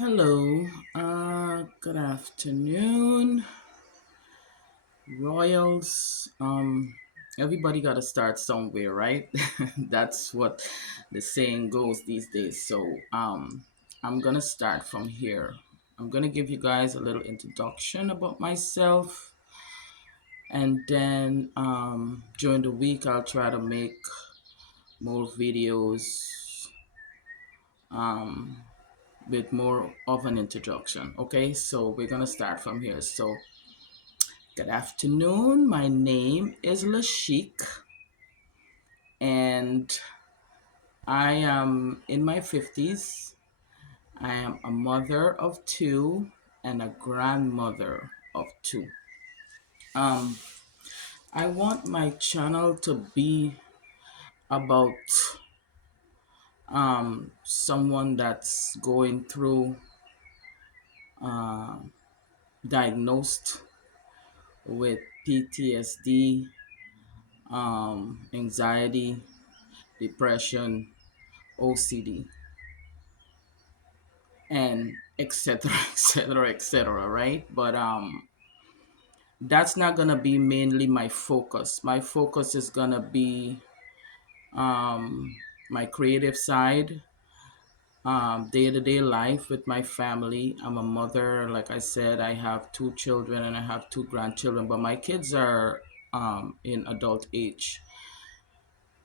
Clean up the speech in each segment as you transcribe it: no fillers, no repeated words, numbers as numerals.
Hello, good afternoon, Royals. Everybody got to start somewhere, right? That's what the saying goes these days. So, I'm gonna start from here. I'm gonna give you guys a little introduction about myself, and then during the week I'll try to make more videos um, with more of an introduction. Okay, so we're gonna start from here. So good afternoon. My name is Lashik, and I am in my 50s. I am a mother of two and a grandmother of two. Um, I want my channel to be about someone that's going through diagnosed with PTSD, anxiety, depression, OCD, and etc etc etc, right? But that's not gonna be mainly my focus. My focus is gonna be um my creative side, day-to-day life with my family. I'm a mother, like I said. I have two children and I have two grandchildren, but my kids are in adult age.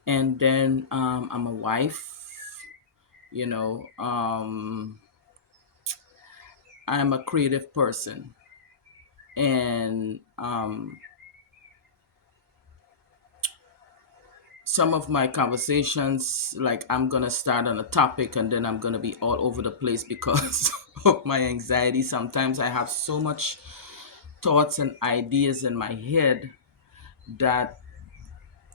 And then I'm a wife, you know. I'm a creative person, and some of my conversations, like, I'm gonna start on a topic and then I'm gonna be all over the place because of my anxiety. Sometimes I have so much thoughts and ideas in my head that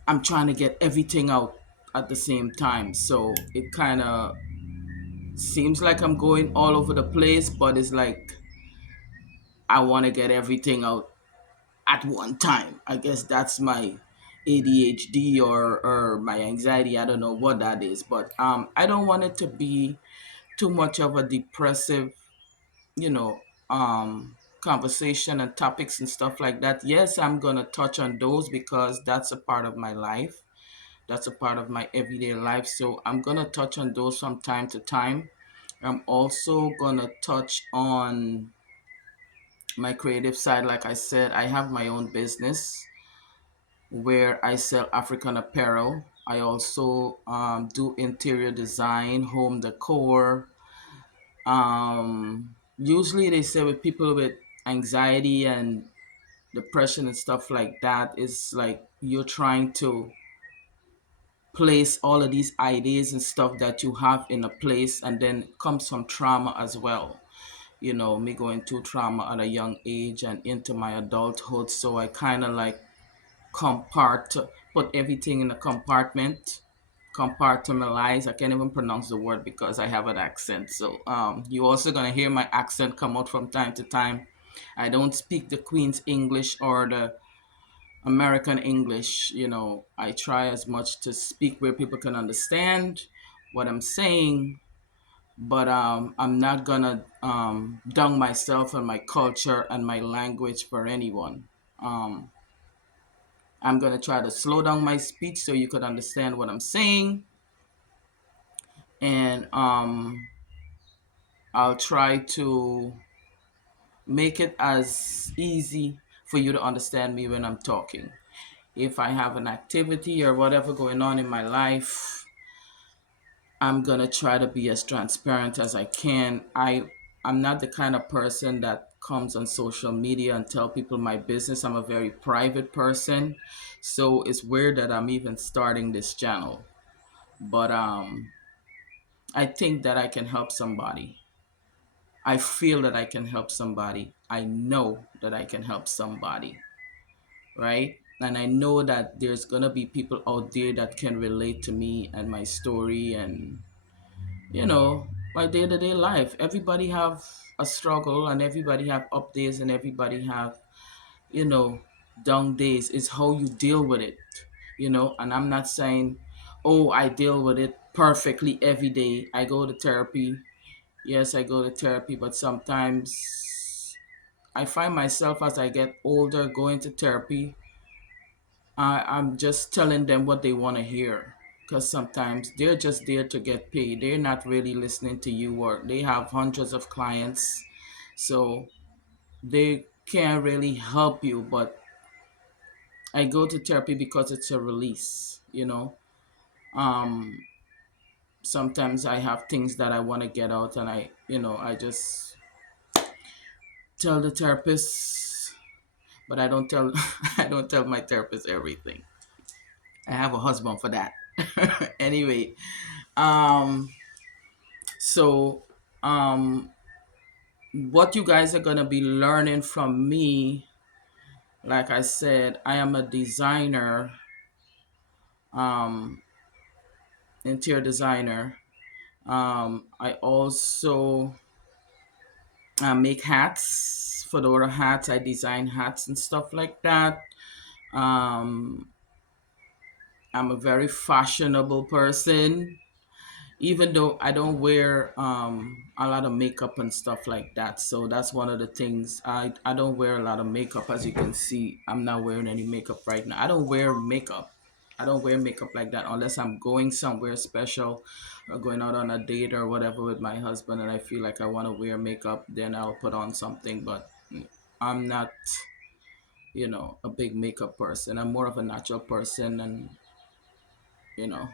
I'm trying to get everything out at the same time. So it kind of seems like I'm going all over the place, but it's like I want to get everything out at one time. I guess that's my ADHD or my anxiety. I don't know what that is, but I don't want it to be too much of a depressive, you know, conversation and topics and stuff like that. Yes, I'm gonna touch on those because that's a part of my life. That's a part of my everyday life. So I'm gonna touch on those from time to time. I'm also gonna touch on my creative side. Like I said, I have my own business where I sell African apparel. I also do interior design, home decor. Usually, they say with people with anxiety and depression and stuff like that, it's like you're trying to place all of these ideas and stuff that you have in a place, and then it comes from trauma as well. You know, me going through trauma at a young age and into my adulthood. So I kind of like put everything in a compartment, compartmentalize. I can't even pronounce the word because I have an accent. So you're also gonna hear my accent come out from time to time. I don't speak the Queen's English or the American English. You know, I try as much to speak where people can understand what I'm saying, but I'm not gonna dung myself and my culture and my language for anyone. Um, I'm going to try to slow down my speech so you could understand what I'm saying. And I'll try to make it as easy for you to understand me when I'm talking. If I have an activity or whatever going on in my life, I'm going to try to be as transparent as I can. I'm not the kind of person that comes on social media and tell people my business. I'm a very private person. So it's weird that I'm even starting this channel. But I think that I can help somebody. I feel that I can help somebody. I know that I can help somebody, right? And I know that there's gonna be people out there that can relate to me and my story and, you know, my day-to-day life. Everybody have a struggle and everybody have up days and everybody have, you know, down days. It's how you deal with it, you know. And I'm not saying, oh, I deal with it perfectly every day. I go to therapy Yes, I go to therapy, but sometimes I find myself as I get older going to therapy. I'm just telling them what they want to hear. Because sometimes they're just there to get paid. They're not really listening to you, or they have hundreds of clients. So they can't really help you. But I go to therapy because it's a release, you know. Um, Sometimes I have things that I want to get out, and I just tell the therapist, but I don't tell I don't tell my therapist everything. I have a husband for that. Anyway, um so um what you guys are going to be learning from me, like I said, I am a designer, um interior designer. I also make hats, fedora hats. I design hats and stuff like that. um I'm a very fashionable person, even though I don't wear a lot of makeup and stuff like that. So that's one of the things. I don't wear a lot of makeup. As you can see, I'm not wearing any makeup right now. I don't wear makeup. I don't wear makeup like that unless I'm going somewhere special or going out on a date or whatever with my husband and I feel like I want to wear makeup, then I'll put on something. But I'm not, a big makeup person. I'm more of a natural person, and you know,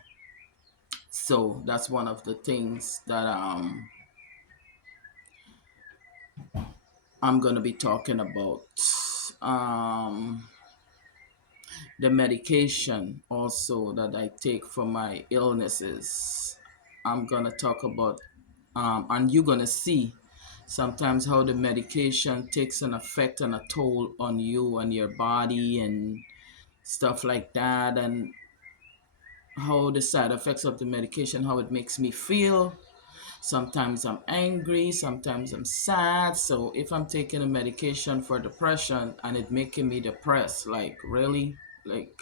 so that's one of the things that I'm gonna be talking about. Um, the medication also that I take for my illnesses. I'm gonna talk about, and you're gonna see sometimes how the medication takes an effect and a toll on you and your body and stuff like that, and how the side effects of the medication, how it makes me feel. Sometimes I'm angry, sometimes I'm sad. So if I'm taking a medication for depression and it making me depressed, like really, like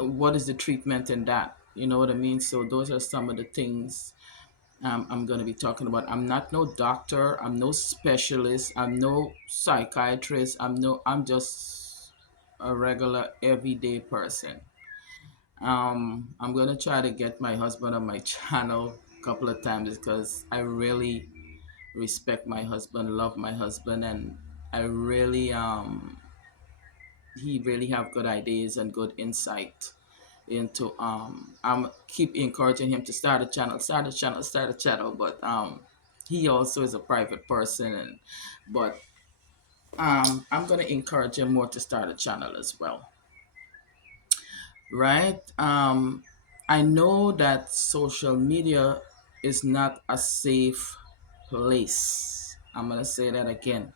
what is the treatment in that? You know what I mean? So those are some of the things I'm going to be talking about. I'm not no doctor. I'm no specialist. I'm no psychiatrist. I'm just a regular everyday person. I'm gonna try to get my husband on my channel a couple of times because I really respect my husband, love my husband, and I really he really have good ideas and good insight into I'm keep encouraging him to start a channel, but he also is a private person, and but I'm gonna encourage him more to start a channel as well, right? I know that social media is not a safe place. I'm gonna say that again.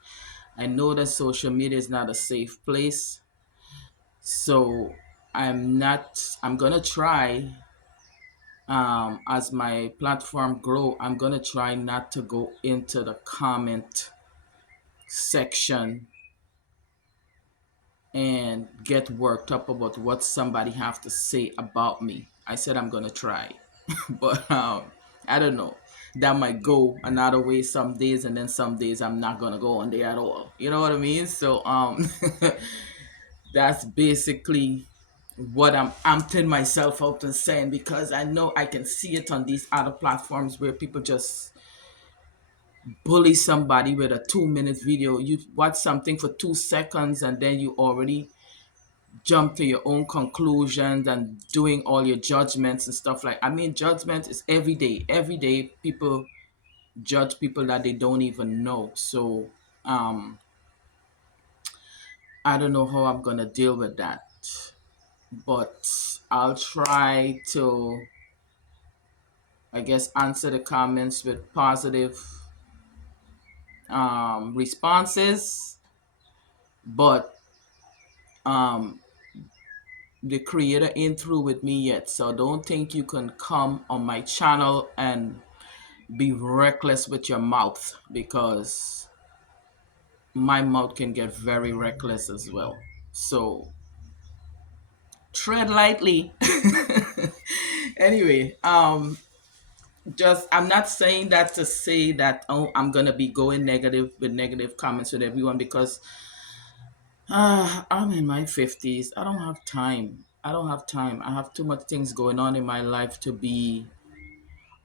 I know that social media is not a safe place. So I'm gonna try, as my platform grow, I'm gonna try not to go into the comment section and get worked up about what somebody have to say about me. I said I'm gonna try, but I don't know. That might go another way some days, and then some days I'm not gonna go on there at all. You know what I mean? So that's basically what I'm amping myself out and saying, because I know I can see it on these other platforms where people just bully somebody with a 2 minute video. You watch something for 2 seconds and then you already jump to your own conclusions and doing all your judgments and stuff. Like, I mean, judgment is every day. Every day people judge people that they don't even know. So um I don't know how I'm gonna deal with that, but I'll try to, I guess, answer the comments with positive responses. But um, the creator ain't through with me yet, so don't think you can come on my channel and be reckless with your mouth, because my mouth can get very reckless as well. So tread lightly. Anyway, just I'm not saying that to say that, oh, I'm gonna be going negative with negative comments with everyone, because I'm in my 50s. I don't have time. I don't have time. I have too much things going on in my life to be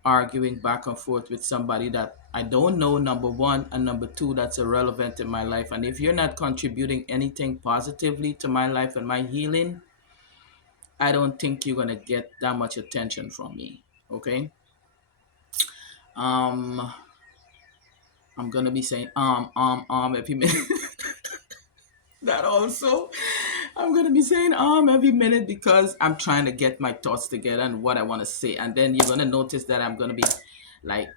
arguing back and forth with somebody that I don't know, number one, and number two, that's irrelevant in my life. And if you're not contributing anything positively to my life and my healing, I don't think you're gonna get that much attention from me. Okay. Um, I'm gonna be saying every minute. That also, I'm gonna be saying every minute because I'm trying to get my thoughts together and what I want to say, and then you're gonna notice that I'm gonna be like,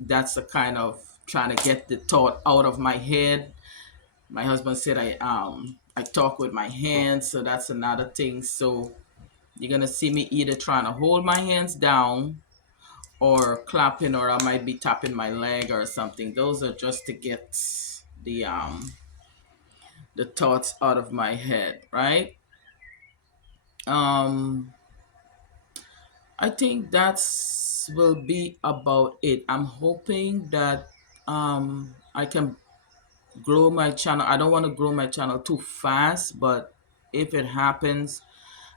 that's the kind of trying to get the thought out of my head. My husband said I talk with my hands, so that's another thing. So you're gonna see me either trying to hold my hands down or clapping, or I might be tapping my leg or something. Those are just to get the um the thoughts out of my head, right? Um I think that's will be about it. I'm hoping that I can grow my channel. I don't want to grow my channel too fast, but if it happens,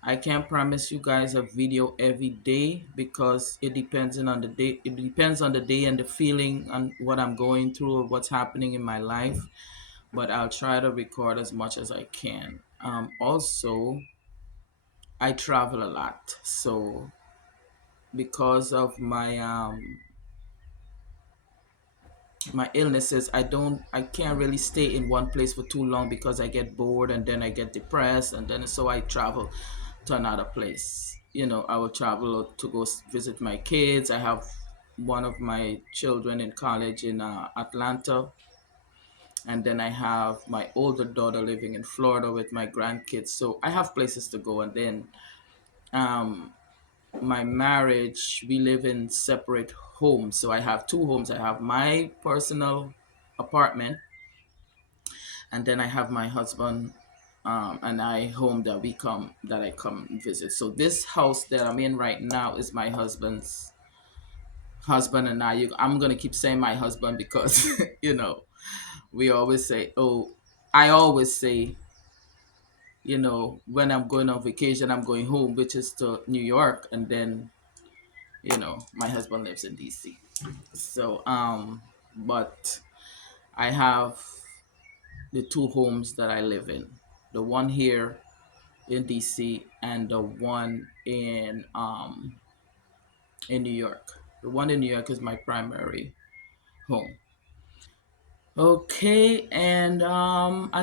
I can't promise you guys a video every day because it depends on the day. It depends on the day and the feeling and what I'm going through or what's happening in my life. But I'll try to record as much as I can. Also, I travel a lot, so because of my illnesses, I can't really stay in one place for too long because I get bored and then I get depressed, and then so I travel to another place. I will travel to go visit my kids. I have one of my children in college in Atlanta, and then I have my older daughter living in Florida with my grandkids. So I have places to go, and then um, my marriage, we live in separate homes. So I have two homes. I have my personal apartment, and then I have my husband and I home that I come and visit. So this house that I'm in right now is my husband and I. I'm gonna keep saying my husband because we always say, oh, I always say, when I'm going on vacation, I'm going home, which is to New York, and then my husband lives in DC. So but I have the two homes that I live in. The one here in DC and the one in New York. The one in New York is my primary home. Okay, and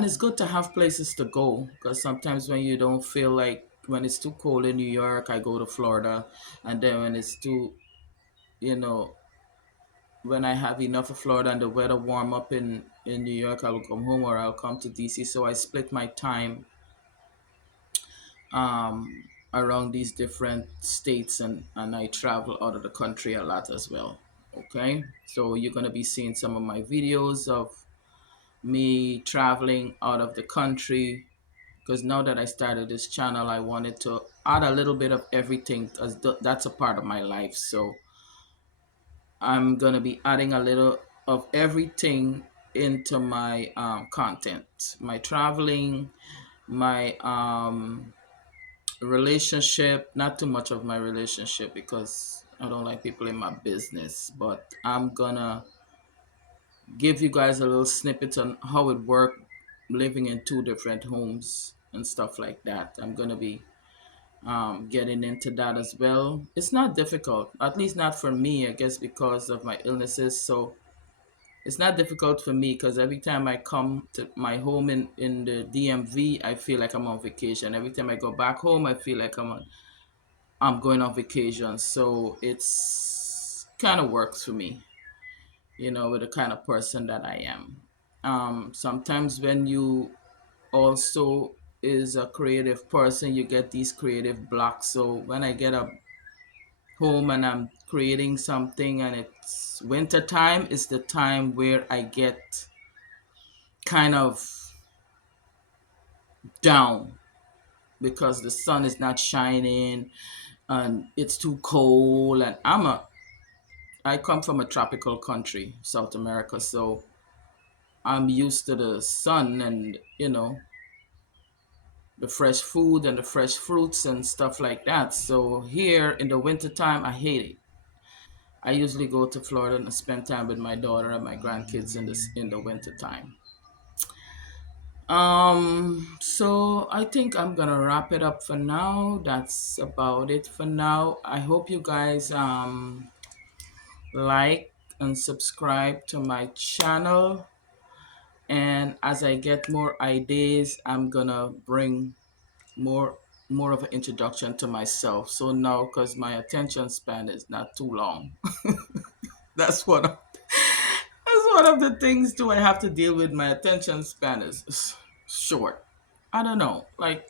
it's good to have places to go because sometimes when you don't feel like when it's too cold in New York, I go to Florida, and then when it's too, you know, when I have enough of Florida and the weather warm up in New York, I will come home or I'll come to DC. So I split my time um, around these different states, and I travel out of the country a lot as well. Okay, so you're gonna be seeing some of my videos of me traveling out of the country because now that I started this channel, I wanted to add a little bit of everything because that's a part of my life. So I'm gonna be adding a little of everything into my content, my traveling, my relationship, not too much of my relationship because I don't like people in my business, but I'm gonna give you guys a little snippet on how it worked living in two different homes and stuff like that. I'm gonna be getting into that as well. It's not difficult, at least not for me, I guess, because of my illnesses. So it's not difficult for me because every time I come to my home in the DMV, I feel like I'm on vacation. Every time I go back home, I feel like I'm going on vacation. So it's kind of works for me, with the kind of person that I am. Sometimes when you also is a creative person, you get these creative blocks. So when I get up home and I'm creating something and it's winter time, it's the time where I get kind of down because the sun is not shining and it's too cold, and I come from a tropical country, South America, so I'm used to the sun and the fresh food and the fresh fruits and stuff like that. So here in the wintertime, I hate it. I usually go to Florida and spend time with my daughter and my grandkids in the wintertime. So I think I'm gonna wrap it up for now. That's about it for now. I hope you guys like and subscribe to my channel. And as I get more ideas, I'm gonna bring more more of an introduction to myself. So now, because my attention span is not too long, that's that's one of the things too I have to deal with. My attention span is short. I don't know, like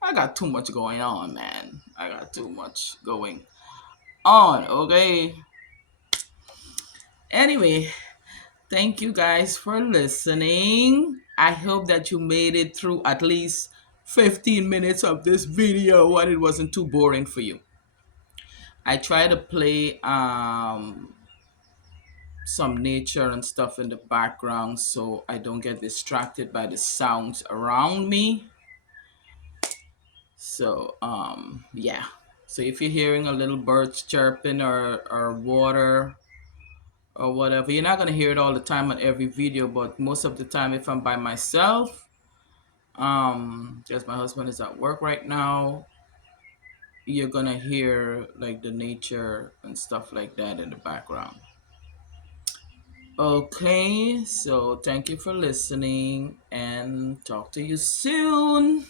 I got too much going on, man. I got too much going on. Okay. Anyway, thank you guys for listening. I hope that you made it through at least 15 minutes of this video and it wasn't too boring for you. I try to play some nature and stuff in the background so I don't get distracted by the sounds around me. So yeah. So if you're hearing a little birds chirping or water or whatever, you're not gonna hear it all the time on every video, but most of the time if I'm by myself, just my husband is at work right now, you're gonna hear like the nature and stuff like that in the background. Okay, so thank you for listening and talk to you soon.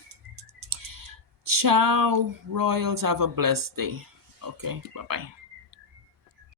Ciao, Royals. Have a blessed day. Okay, bye bye.